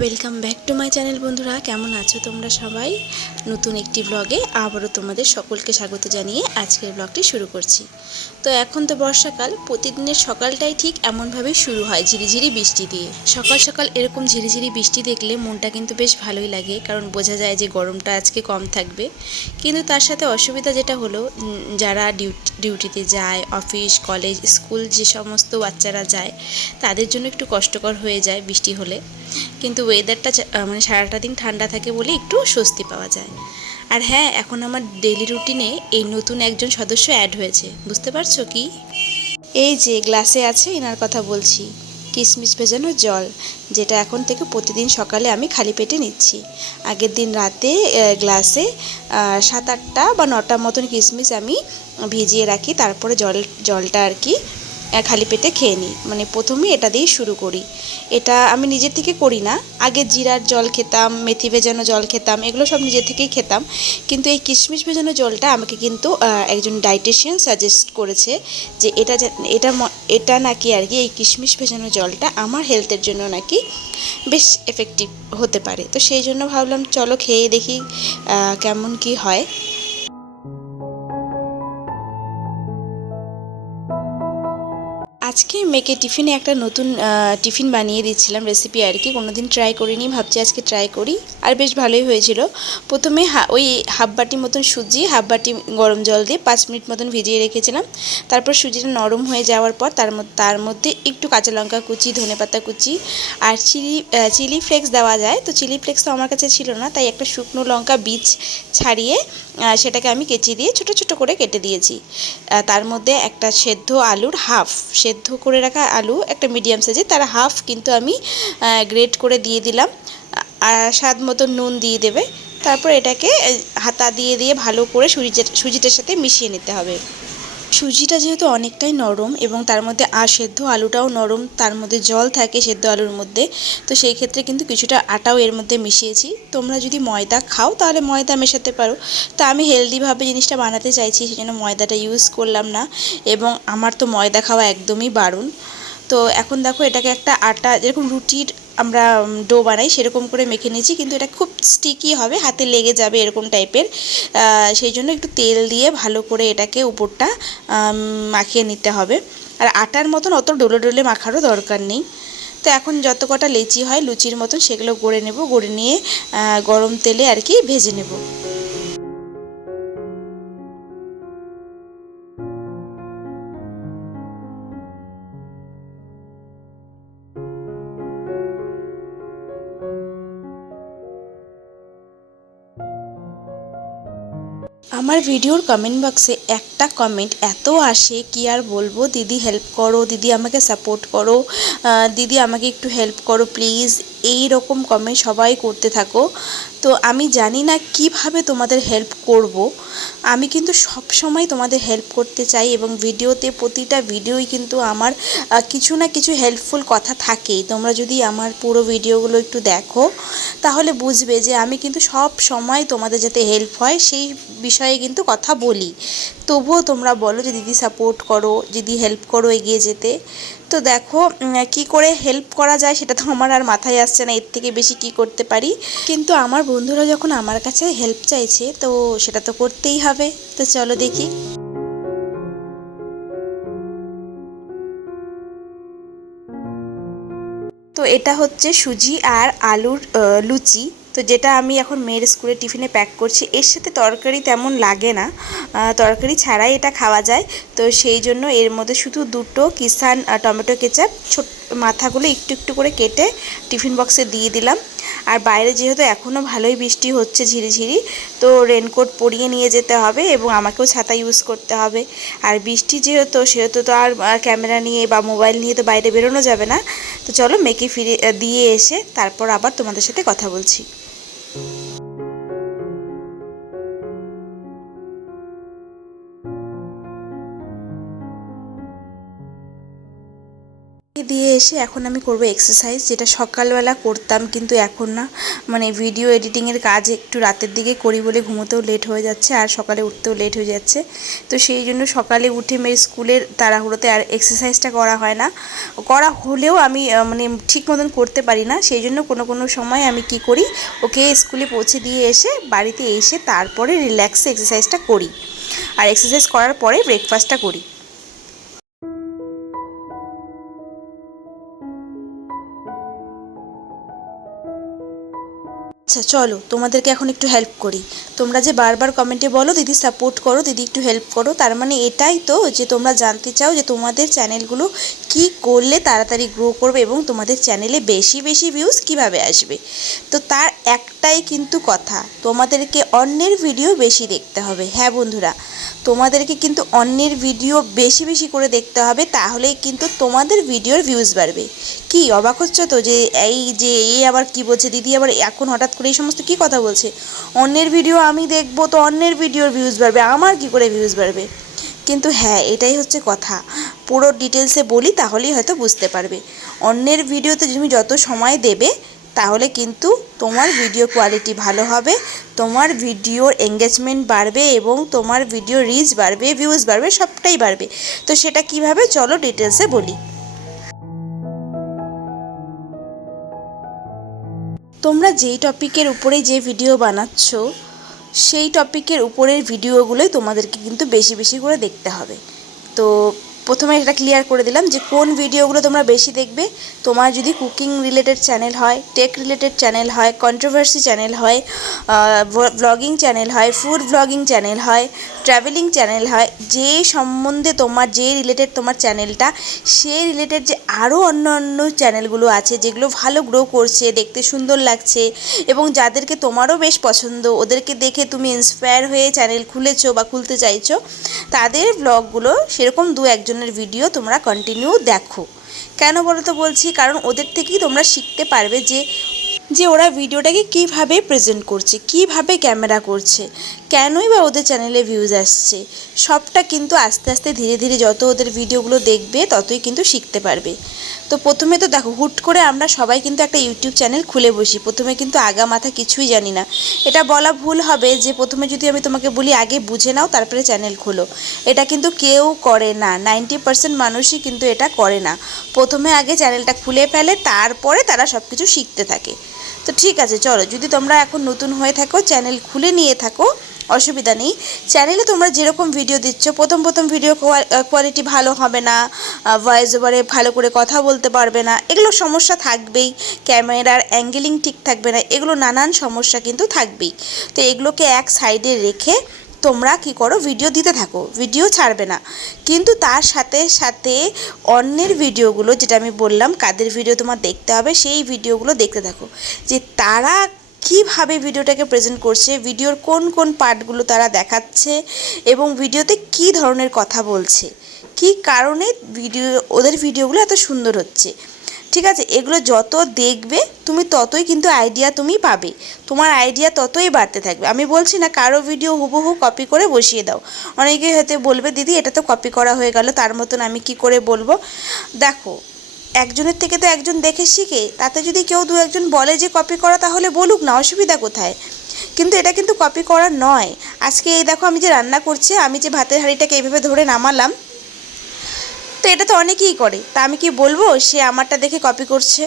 Welcome back to my channel. বন্ধুরা, কেমন আছো তোমরা সবাই? নতুন একটি ব্লগে আবারও তোমাদের সকলকে স্বাগত জানিয়ে আজকের ব্লগটি শুরু করছি। তো এখন তো বর্ষাকাল, প্রতিদিনের সকালটাই ঠিক এমনভাবেই শুরু হয় ঝিরিঝিরি বৃষ্টি দিয়ে। সকাল সকাল এরকম ঝিরিঝিরি বৃষ্টি দেখলে মনটা কিন্তু বেশ ভালোই লাগে, কারণ বোঝা যায় যে গরমটা আজকে কম থাকবে। কিন্তু তার সাথে অসুবিধা যেটা হলো, যারা ডিউটিতে যায়, অফিস, কলেজ, স্কুল যে সমস্ত বাচ্চারা যায়, তাদের জন্য একটু কষ্টকর হয়ে যায় বৃষ্টি হলে। কিন্তু ওয়েদারটা মানে সারাটা দিন ঠান্ডা থাকে বলে একটু স্বস্তি পাওয়া যায়। আর হ্যাঁ, এখন আমার ডেইলি রুটিনে এই নতুন একজন সদস্য অ্যাড হয়েছে। বুঝতে পারছো কি? এই যে গ্লাসে আছে, এনার কথা বলছি। কিশমিশ ভেজানো জল, যেটা এখন থেকে প্রতিদিন সকালে আমি খালি পেটে নিচ্ছি। আগের দিন রাতে গ্লাসে 7-8টা বা 9টা মতন কিশমিশ আমি ভিজিয়ে রাখি, তারপরে জলটা আর কি খালি পেটে খেয়ে নিই। মানে প্রথমে এটা দিয়েই শুরু করি। এটা আমি নিজের থেকে করি না। আগে জিরার জল খেতাম, মেথি ভেজানো জল খেতাম, এগুলো সব নিজের থেকেই খেতাম। কিন্তু এই কিশমিশ ভেজানো জলটা আমাকে কিন্তু একজন ডায়েটিশিয়ান সাজেস্ট করেছে যে এটা নাকি আর কি, এই কিশমিশ ভেজানো জলটা আমার হেলথের জন্য নাকি বেশ এফেক্টিভ হতে পারে। তো সেই জন্য ভাবলাম চলো খেয়ে দেখি কেমন কি হয়। আজকে মেয়েকে টিফিনে একটা নতুন টিফিন বানিয়ে দিচ্ছিলাম, রেসিপি আর কি। কোনোদিন ট্রাই করিনি, ভাবছি আজকে ট্রাই করি। আর বেশ ভালোই হয়েছিল। প্রথমে ওই হাফ বাটি মতন সুজি, হাফ বাটি গরম জল দিয়ে 5 মিনিট মতন ভিজিয়ে রেখেছিলাম। তারপর সুজিটা নরম হয়ে যাওয়ার পর তার মধ্যে একটু কাঁচা লঙ্কা কুচি, ধনেপাতা কুচি আর চিলি ফ্লেক্স দেওয়া যায়। তো চিলি ফ্লেক্স তো আমার কাছে ছিল না, তাই একটা শুকনো লঙ্কা বীজ ছাড়িয়ে সেটাকে আমি কেচি দিয়ে ছোট ছোট করে কেটে দিয়েছি। তার মধ্যে একটা সেদ্ধ আলুর হাফ, সেদ্ধ করে রাখা আলু একটা মিডিয়াম সাইজের, তার হাফ কিন্তু আমি গ্রেট করে দিয়ে দিলাম। আর স্বাদ মতো নুন দিয়ে দেবে। তারপর এটাকে হাতা দিয়ে দিয়ে ভালো করে সুজিটার সাথে মিশিয়ে নিতে হবে। সুজিটা যেহেতু অনেকটাই নরম এবং তার মধ্যে সেদ্ধ আলুটাও নরম, তার মধ্যে জল থাকে সেদ্ধ আলুর মধ্যে, তো সেই ক্ষেত্রে কিন্তু কিছুটা আটাও এর মধ্যে মিশিয়েছি। তোমরা যদি ময়দা খাও তাহলে ময়দা মেশাতে পারো। তো আমি হেলদিভাবে জিনিসটা বানাতে চাইছি, সেই জন্য ময়দাটা ইউজ করলাম না। এবং আমার তো ময়দা খাওয়া একদমই বারণ। তো এখন দেখো, এটাকে একটা আটা যেরকম রুটির আমরা ডো বানাই সেরকম করে মেখে নিয়েছি, কিন্তু এটা খুব স্টিকি হবে, হাতে লেগে যাবে এরকম টাইপের। সেই জন্য একটু তেল দিয়ে ভালো করে এটাকে উপরটা মাখিয়ে নিতে হবে। আর আটার মতন অত ডোলে ডোলে মাখারও দরকার নেই। তো এখন যত কটা লেচি হয় লুচির মতন, সেগুলো গড়ে নেব, গড়ে নিয়ে গরম তেলে আর কি ভেজে নেব। আমার ভিডিওর কমেন্ট বক্সে একটা কমেন্ট এত আসে, কি আর বলবো, দিদি হেল্প করো, দিদি আমাকে সাপোর্ট করো, দিদি আমাকে একটু হেল্প করো প্লিজ, এই রকম কমেন্ট সবাই করতে থাকো। তো আমি জানি না কিভাবে তোমাদের হেল্প করব। আমি কিন্তু সব সময় তোমাদের হেল্প করতে চাই, এবং ভিডিওতে প্রতিটা ভিডিওই কিন্তু আমার কিছু না কিছু হেল্পফুল কথা থাকেই। তোমরা যদি আমার পুরো ভিডিওগুলো একটু দেখো তাহলে বুঝবে যে আমি কিন্তু সব সময় তোমাদের যাতে হেল্প হয় সেই বিষয়ে কিন্তু কথা বলি। তবুও তোমরা বলো যে দিদি সাপোর্ট করো, দিদি হেল্প করো এগিয়ে যেতে। তো দেখো, কি করে হেল্প করা যায় সেটা তো আমার আর মাথায় আসছে না, এর থেকে বেশি কি করতে পারি। কিন্তু আমার বন্ধুরা যখন আমার কাছে হেল্প চাইছে, তো সেটা তো করতেই হবে। তো চলো দেখি। তো এটা হচ্ছে সুজি আর আলুর লুচি। তো যেটা আমি এখন মেয়ের স্কুলে টিফিনে প্যাক করছি, এর সাথে তরকারি তেমন লাগে না, তরকারি ছাড়াই এটা খাওয়া যায়। তো সেই জন্য এর মধ্যে শুধু দুটো কিষান টমেটো কেচাপ ছোট মাথাগুলো একটু একটু করে কেটে টিফিন বক্সে দিয়ে দিলাম। আর বাইরে যেহেতু এখনও ভালোই বৃষ্টি হচ্ছে ঝিরিঝিরি, তো রেনকোট পরিয়ে নিয়ে যেতে হবে এবং আমাকেও ছাতা ইউজ করতে হবে। আর বৃষ্টি যেহেতু, সেহেতু তো আর ক্যামেরা নিয়ে বা মোবাইল নিয়ে তো বাইরে বেরোনো যাবে না। তো চলো মেয়েকে ফিরে দিয়ে এসে তারপর আবার তোমাদের সাথে কথা বলছি। দিয়ে এসে এখন আমি করব এক্সারসাইজ, যেটা সকালবেলা করতাম কিন্তু এখন না, মানে ভিডিও এডিটিংয়ের কাজ একটু রাতের দিকে করি বলে ঘুমোতেও লেট হয়ে যাচ্ছে আর সকালে উঠতেও লেট হয়ে যাচ্ছে। তো সেই জন্য সকালে উঠে মেয়ের স্কুলের তাড়াহুড়োতে আর এক্সারসাইজটা করা হয় না, করা হলেও আমি মানে ঠিক মতন করতে পারি না। সেই জন্য কোনো সময় আমি কি করি, ওকে স্কুলে পৌঁছে দিয়ে এসে বাড়িতে এসে তারপরে রিল্যাক্সে এক্সারসাইজটা করি, আর এক্সারসাইজ করার পরে ব্রেকফাস্টটা করি। আচ্ছা চলো তোমাদেরকে এখন একটু হেল্প করি। তোমরা যে বারবার কমেন্টে বলো দিদি সাপোর্ট করো, দিদি একটু হেল্প করো, তার মানে এটাই তো যে তোমরা জানতে চাও যে তোমাদের চ্যানেলগুলো কি করলে তাড়াতাড়ি গ্রো করবে এবং তোমাদের চ্যানেলে বেশি ভিউজ কিভাবে আসবে। তো তার একটাই কিন্তু কথা, তোমাদেরকে অন্যের ভিডিও বেশি দেখতে হবে। হ্যাঁ বন্ধুরা, তোমাদেরকে কিন্তু অন্যের ভিডিও বেশি করে দেখতে হবে, তাহলেই কিন্তু তোমাদের ভিডিওর ভিউজ বাড়বে। কি অবাক হচ্ছ তো যে এই আবার কি বলছে দিদি, আবার এখন হঠাৎ করে এই সমস্ত কি কথা বলছে, অন্যের ভিডিও আমি দেখবো তো অন্যের ভিডিওর ভিউজ বাড়বে, আমার কি করে ভিউজ বাড়বে। কিন্তু হ্যাঁ, এটাই হচ্ছে কথা, পুরো ডিটেলসে বলি তাহলেই হয়তো বুঝতে পারবে। অন্যের ভিডিওতে তুমি যত সময় দেবে তাহলে কিন্তু তোমার ভিডিও কোয়ালিটি ভালো হবে, তোমার ভিডিওর এঙ্গেজমেন্ট বাড়বে এবং তোমার ভিডিও রিচ বাড়বে, ভিউজ বাড়বে, সবটাই বাড়বে। তো সেটা কিভাবে, চলো ডিটেলসে বলি। তোমরা যেই টপিকের উপরে যে ভিডিও বানাচ্ছ সেই টপিকের উপরের ভিডিওগুলোই তোমাদেরকে কিন্তু বেশি করে দেখতে হবে। তো প্রথমে এটা ক্লিয়ার করে দিলাম যে কোন ভিডিওগুলো তোমরা বেশি দেখবে। তোমার যদি কুকিং রিলেটেড চ্যানেল হয়, টেক রিলেটেড চ্যানেল হয়, কন্ট্রোভার্সি চ্যানেল হয়, ব্লগিং চ্যানেল হয়, ফুড ব্লগিং চ্যানেল হয়, ট্রাভেলিং চ্যানেল হয়, যে সম্বন্ধে তোমার যে রিলেটেড তোমার চ্যানেলটা, সেই রিলেটেড যে আরও অন্য চ্যানেলগুলো আছে যেগুলো ভালো গ্রো করছে, দেখতে সুন্দর লাগছে এবং যাদেরকে তোমারও বেশ পছন্দ, ওদেরকে দেখে তুমি ইন্সপায়ার হয়ে চ্যানেল খুলেছো বা খুলতে চাইছো, তাদের ব্লগগুলো সেরকম দু একজনের ভিডিও তোমরা কন্টিনিউ দেখো। কেন বলো তো বলছি, কারণ ওদের থেকেই তোমরা শিখতে পারবে যে ওরা ভিডিওটাকে কিভাবে প্রেজেন্ট করছে, কিভাবে ক্যামেরা করছে, কেনই বা ওদের চ্যানেলে ভিউজ আসছে, সবটা কিন্তু আস্তে ধীরে যত ওদের ভিডিওগুলো দেখবে ততই কিন্তু শিখতে পারবে। তো প্রথমে তো দেখো, হুট করে আমরা সবাই কিন্তু একটা ইউটিউব চ্যানেল খুলে বসি, প্রথমে কিন্তু আগা মাথা কিছুই জানি না। এটা বলা ভুল হবে যে প্রথমে যদি আমি তোমাকে বলি আগে বুঝে নাও তারপরে চ্যানেল খোলো, এটা কিন্তু কেউ করে না, 90% মানুষই কিন্তু এটা করে না। প্রথমে আগে চ্যানেলটা খুলে ফেলে, তারপরে তারা সব কিছু শিখতে থাকে। তো ঠিক আছে চলো, যদি তোমরা এখন নতুন হয়ে থাকো, চ্যানেল খুলে নিয়ে থাকো, অসুবিধা নেই। চ্যানেলে তোমরা যেরকম ভিডিও দিচ্ছ, প্রথম ভিডিও কোয়ালিটি ভালো হবে না, ভয়েস ওভারে ভালো করে কথা বলতে পারবে না, এগুলো সমস্যা থাকবেই, ক্যামেরার অ্যাঙ্গেলিং ঠিক থাকবে না, এগুলো নানান সমস্যা কিন্তু থাকবেই। তো এগুলোকে এক সাইডে রেখে তোমরা কি করো, ভিডিও দিতে থাকো, ভিডিও ছাড়বে না। কিন্তু তার সাথে অন্যের ভিডিওগুলো, যেটা আমি বললাম কাদের ভিডিও তোমার দেখতে হবে, সেই ভিডিওগুলো দেখতে থাকো যে তারা কীভাবে ভিডিওটাকে প্রেজেন্ট করছে, ভিডিওর কোন পার্টগুলো তারা দেখাচ্ছে এবং ভিডিওতে কী ধরনের কথা বলছে, কী কারণে ওদের ভিডিওগুলো এত সুন্দর হচ্ছে। ঠিক আছে, এগুলো যত দেখবে তুমি ততই কিন্তু আইডিয়া তুমি পাবে, তোমার আইডিয়া ততই বাড়তে থাকবে। আমি বলছি না কারো ভিডিও হুবহু কপি করে বসিয়ে দাও, অনেকেই হয়তো বলবে দিদি এটা তো কপি করা হয়ে গেল, তার মতন আমি কি করে বলবো। দেখো, একজনের থেকে তো একজন দেখে শিখে, তাতে যদি কেউ দু একজন বলে যে কপি করা, তাহলে বলুক না, অসুবিধা কোথায়। কিন্তু এটা কিন্তু কপি করা নয়। আজকে এই দেখো আমি যে রান্না করছি, আমি যে ভাতের হাঁড়িটাকে এইভাবে ধরে নামালাম, তো এটা তো অনেকেই করে, তা আমি কি বলবো সে আমারটা দেখে কপি করছে।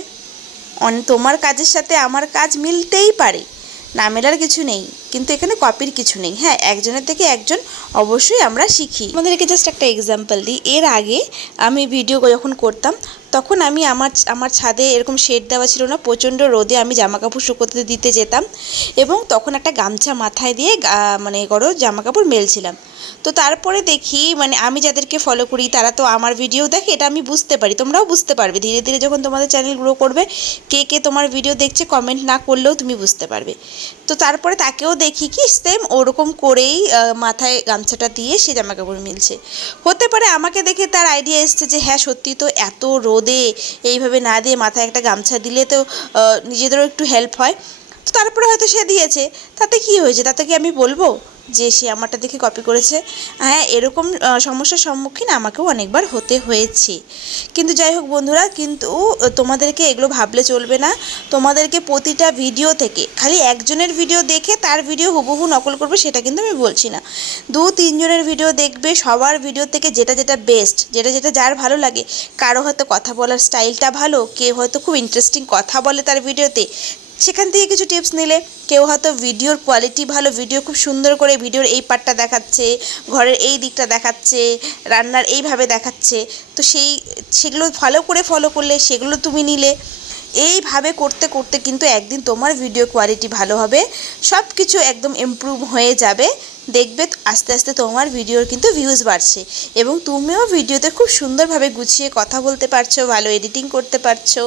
তোমার কাজের সাথে আমার কাজ মিলতেই পারে, না মেলার কিছু নেই, কিন্তু এখানে কপির কিছু নেই। হ্যাঁ, একজনের থেকে একজন অবশ্যই আমরা শিখি। আমাদেরকে জাস্ট একটা এক্সাম্পল দিই, এর আগে আমি ভিডিও যখন করতাম তখন আমি আমার ছাদে এরকম শেড দেওয়া ছিল না, প্রচণ্ড রোদে আমি জামাকাপড় শুকোতে দিতে যেতাম এবং তখন একটা গামছা মাথায় দিয়ে মানে জামাকাপড় মেলছিলাম। তো তারপরে দেখি, মানে আমি যাদেরকে ফলো করি তারা তো আমার ভিডিও দেখে, এটা আমি বুঝতে পারি, তোমরাও বুঝতে পারবে ধীরে যখন তোমাদের চ্যানেল গ্রো করবে, কে তোমার ভিডিও দেখছে কমেন্ট না করলেও তুমি বুঝতে পারবে। তো তারপরে তাকেও দেখি কি সেম ওরকম করেই মাথায় গামছাটা দিয়ে সে জামাকাপড় মিলছে। হতে পারে আমাকে দেখে তার আইডিয়া এসছে যে হ্যাঁ সত্যি তো, এত রোদে এইভাবে না দিয়ে মাথায় একটা গামছা দিলে তো নিজেদেরও একটু হেল্প হয়। তো তারপরে হয়তো সে দিয়েছে, তাতে কি হয়েছে, তাতে কি আমি বলবো? যে সে আমারটা দেখে কপি করেছে। হ্যাঁ, এরকম সমস্যার সম্মুখীন আমাকেও অনেকবার হতে হয়েছে। কিন্তু যাই হোক বন্ধুরা, কিন্তু তোমাদেরকে এগুলো ভাবলে চলবে না। তোমাদেরকে প্রতিটা ভিডিও থেকে খালি একজনের ভিডিও দেখে তার ভিডিও হুবহু নকল করবে সেটা কিন্তু আমি বলছি না। 2-3 জনের ভিডিও দেখবে, সবার ভিডিও থেকে যেটা যেটা বেস্ট, যেটা যেটা যার ভালো লাগে। কারো হয়তো কথা বলার স্টাইলটা ভালো, কেউ হয়তো খুব ইন্টারেস্টিং কথা বলে তার ভিডিওতে, সেখান থেকে কিছু টিপস নিলে। কেউ হয়তো ভিডিওর কোয়ালিটি ভালো, ভিডিও খুব সুন্দর করে ভিডিওর এই পার্টটা দেখাচ্ছে, ঘরের এই দিকটা দেখাচ্ছে, রান্নার এইভাবে দেখাচ্ছে, তো সেগুলো ফলো করলে সেগুলো তুমি নিলে। এইভাবে করতে করতে কিন্তু একদিন তোমার ভিডিও কোয়ালিটি ভালো হবে, সব কিছু একদম ইমপ্রুভ হয়ে যাবে। দেখবে আস্তে আস্তে তোমার ভিডিওর কিন্তু ভিউজ বাড়ছে এবং তুমিও ভিডিওতে খুব সুন্দরভাবে গুছিয়ে কথা বলতে পারছো, ভালো এডিটিং করতে পারছো।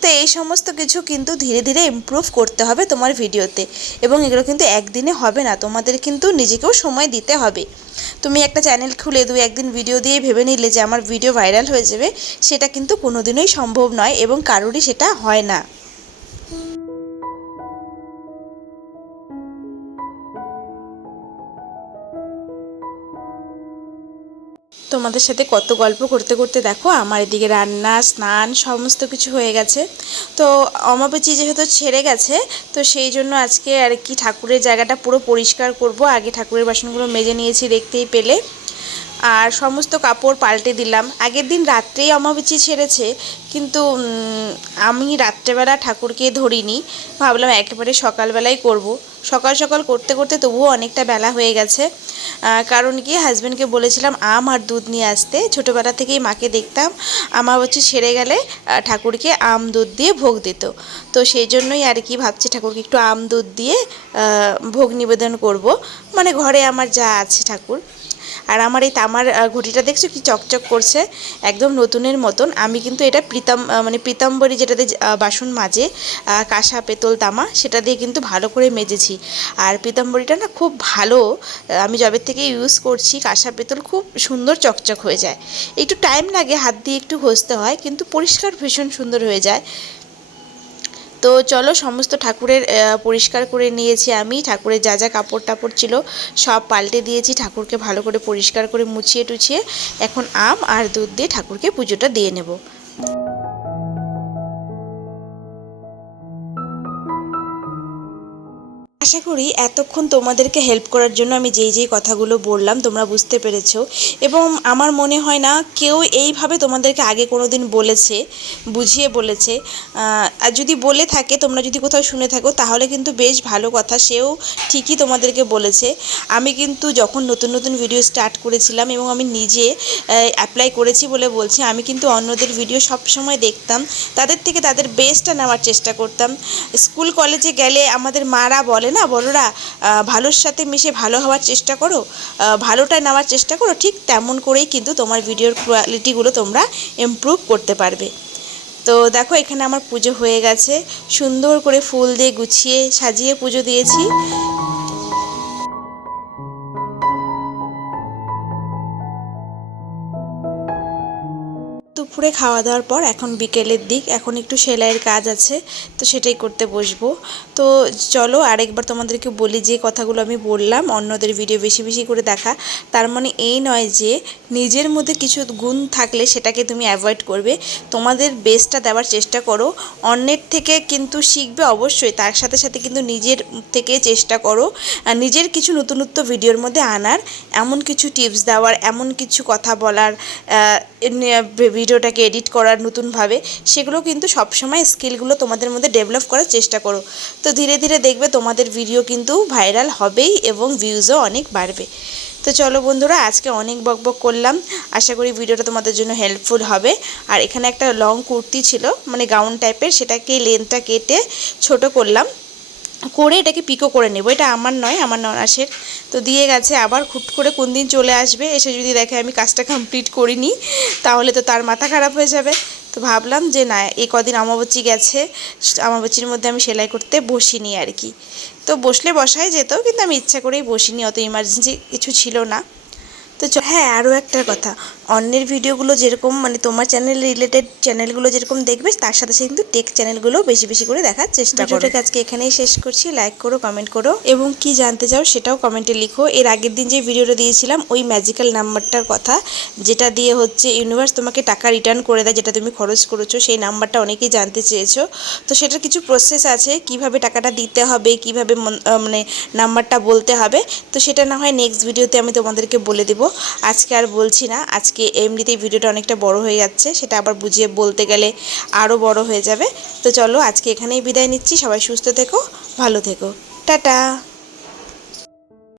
তো এই সমস্ত কিছু কিন্তু ধীরে ধীরে ইমপ্রুভ করতে হবে তোমার ভিডিওতে, এবং এগুলো কিন্তু একদিনে হবে না, তোমাদের কিন্তু নিজেকেও সময় দিতে হবে। তুমি একটা চ্যানেল খুলে 2-1 দিন ভিডিও দিয়ে ভেবে নিলে যে আমার ভিডিও ভাইরাল হয়ে যাবে, সেটা কিন্তু কোনোদিনই সম্ভব নয় এবং কারোরই সেটা হয় না। তোমাদের সাথে কত গল্প করতে করতে দেখো আমার এদিকে রান্না, স্নান সমস্ত কিছু হয়ে গেছে। তো অমাবস্যা যেহেতু ছেড়ে গেছে, তো সেই জন্য আজকে আর কি ঠাকুরের জায়গাটা পুরো পরিষ্কার করব। আগে ঠাকুরের বাসনগুলো মেজে নিয়েছি, দেখতেই পেলে। আর সমস্ত কাপড় পাল্টে দিলাম। আগের দিন রাত্রেই অমাবস্যা ছেড়েছে, কিন্তু আমি রাত্রেবেলা ঠাকুরকে ধরিনি, ভাবলাম একেবারে সকালবেলাই করব। সকাল সকাল করতে করতে তবুও অনেকটা বেলা হয়ে গেছে। কারণ কি, হাজব্যান্ডকে বলেছিলাম আম আর দুধ নিয়ে আসতে। ছোটোবেলা থেকেই মাকে দেখতাম অমাবস্যা ছেড়ে গেলে ঠাকুরকে আম দুধ দিয়ে ভোগ দিত। তো সেই জন্যই আর কি ভাবছি ঠাকুরকে একটু আম দুধ দিয়ে ভোগ নিবেদন করব। মানে ঘরে আমার যা আছে ঠাকুর। আর আমার এই তামার ঘটিটা দেখছো কি চকচক করছে, একদম নতুনের মতন। আমি কিন্তু এটা পীতাম্বরী যেটাতে বাসন মাজে, কাঁসা পেতল তামা, সেটা দিয়ে কিন্তু ভালো করে মেজেছি। আর পীতাম্বরীটা না খুব ভালো, আমি যবে থেকে ইউজ করছি, কাঁসা পেতল খুব সুন্দর চকচক হয়ে যায়। একটু টাইম লাগে, হাত দিয়ে একটু ঘষতে হয়, কিন্তু পরিষ্কার ভীষণ সুন্দর হয়ে যায়। তো চলো, সমস্ত ঠাকুরের পরিষ্কার করে নিয়েছি আমি। ঠাকুরের যা যা কাপড় টাপড় ছিল সব পাল্টে দিয়েছি, ঠাকুরকে ভালো করে পরিষ্কার করে মুছিয়ে টুছিয়ে এখন আম আর দুধ দিয়ে ঠাকুরকে পুজোটা দিয়ে নেব। আশা করি এতক্ষণ তোমাদেরকে হেল্প করার জন্য আমি যেই কথাগুলো বললাম তোমরা বুঝতে পেরেছো, এবং আমার মনে হয় না কেউ এইভাবে তোমাদেরকে আগে কোনো দিন বলেছে, বুঝিয়ে বলেছে। আর যদি বলে থাকে, তোমরা যদি কোথাও শুনে থাকো, তাহলে কিন্তু বেশ ভালো কথা, সেও ঠিকই তোমাদেরকে বলেছে। আমি কিন্তু যখন নতুন নতুন ভিডিও স্টার্ট করেছিলাম এবং আমি নিজে অ্যাপ্লাই করেছি বলে বলছি, আমি কিন্তু অন্যদের ভিডিও সব সময় দেখতাম, তাদের থেকে তাদের বেস্টটা নেওয়ার চেষ্টা করতাম। স্কুল কলেজে গেলে আমাদের মারা বলে না, বড়রা, ভালোর সাথে মিশে ভালো হওয়ার চেষ্টা করো, ভালোটা নেওয়ার চেষ্টা করো, ঠিক তেমন করেই কিন্তু তোমার ভিডিওর কোয়ালিটিগুলো তোমরা ইমপ্রুভ করতে পারবে। তো দেখো এখানে আমার পুজো হয়ে গেছে, সুন্দর করে ফুল দিয়ে গুছিয়ে সাজিয়ে পুজো দিয়েছি। দুপুরে খাওয়া দাওয়ার পর এখন বিকেলের দিক, এখন একটু সেলাইয়ের কাজ আছে, তো সেটাই করতে বসবো। তো চলো আরেকবার তোমাদেরকে বলি, যে কথাগুলো আমি বললাম অন্যদের ভিডিও বেশি বেশি করে দেখা, তার মানে এই নয় যে নিজের মধ্যে কিছু গুণ থাকলে সেটাকে তুমি অ্যাভয়েড করবে, তোমাদের বেস্টটা দেওয়ার চেষ্টা করো। অন্যের থেকে কিন্তু শিখবে অবশ্যই, তার সাথে সাথে কিন্তু নিজের থেকে চেষ্টা করো আর নিজের কিছু নতুনত্ব ভিডিওর মধ্যে আনার, এমন কিছু টিপস দেওয়ার, এমন কিছু কথা বলার, ভিডিওটাকে এডিট করার নতুনভাবে, সেগুলো কিন্তু সবসময় স্কিলগুলো তোমাদের মধ্যে ডেভেলপ করার চেষ্টা করো। তো ধীরে ধীরে দেখবে তোমাদের ভিডিও কিন্তু ভাইরাল হবেই এবং ভিউজও অনেক বাড়বে। তো চলো বন্ধুরা, আজকে অনেক বকবক করলাম, আশা করি ভিডিওটা তোমাদের জন্য হেল্পফুল হবে। আর এখানে একটা লং কুর্তি ছিল, মানে গাউন টাইপের, সেটাকে লেন্থটা কেটে ছোট করলাম, করে এটাকে পিকো করে নেব। এটা আমার নয়, আমার ননাসের। তো দিয়ে গেছে, আবার হুট করে কোন দিন চলে আসবে, এসে যদি দেখে আমি কাজটা কমপ্লিট করিনি, তাহলে তো তার মাথা খারাপ হয়ে যাবে। তো ভাবলাম যে না, এই কদিন অমাবস্যা গেছে, অমাবস্যার মধ্যে আমি সেলাই করতে বসিনি আর কি। তো বসলে বসাই যেত, কিন্তু আমি ইচ্ছা করেই বসিনি, অত ইমার্জেন্সি কিছু ছিল না। তো হ্যাঁ, আরও একটা কথা, অন্যের ভিডিওগুলো যেরকম মানে তোমার চ্যানেল রিলেটেড চ্যানেলগুলো যেরকম দেখবে, তার সাথে সাথে কিন্তু টেক চ্যানেলগুলো বেশি বেশি করে দেখার চেষ্টা করো। ভিডিওটাকে আজকে এখানেই শেষ করছি। লাইক করো, কমেন্ট করো এবং কি জানতে চাও সেটাও কমেন্টে লিখো। এর আগের দিন যে ভিডিওটা দিয়েছিলাম ওই ম্যাজিক্যাল নাম্বারটার কথা, যেটা দিয়ে হচ্ছে ইউনিভার্স তোমাকে টাকা রিটার্ন করে দেয় যেটা তুমি খরচ করেছো, সেই নাম্বারটা অনেকেই জানতে চেয়েছো। তো সেটার কিছু প্রসেস আছে, কিভাবে টাকাটা দিতে হবে, কিভাবে মানে নাম্বারটা বলতে হবে। তো সেটা না হয় নেক্সট ভিডিওতে আমি তোমাদেরকে বলে দেবো, আজকে আর বলছি না। আজকে এমনিতেই ভিডিওটা অনেকটা বড় হয়ে যাচ্ছে, সেটা আবার বুঝিয়ে বলতে গেলে আরও বড় হয়ে যাবে। তো চলো আজকে এখানেই বিদায় নিচ্ছি। সবাই সুস্থ থেকো, ভালো থেকো, টাটা।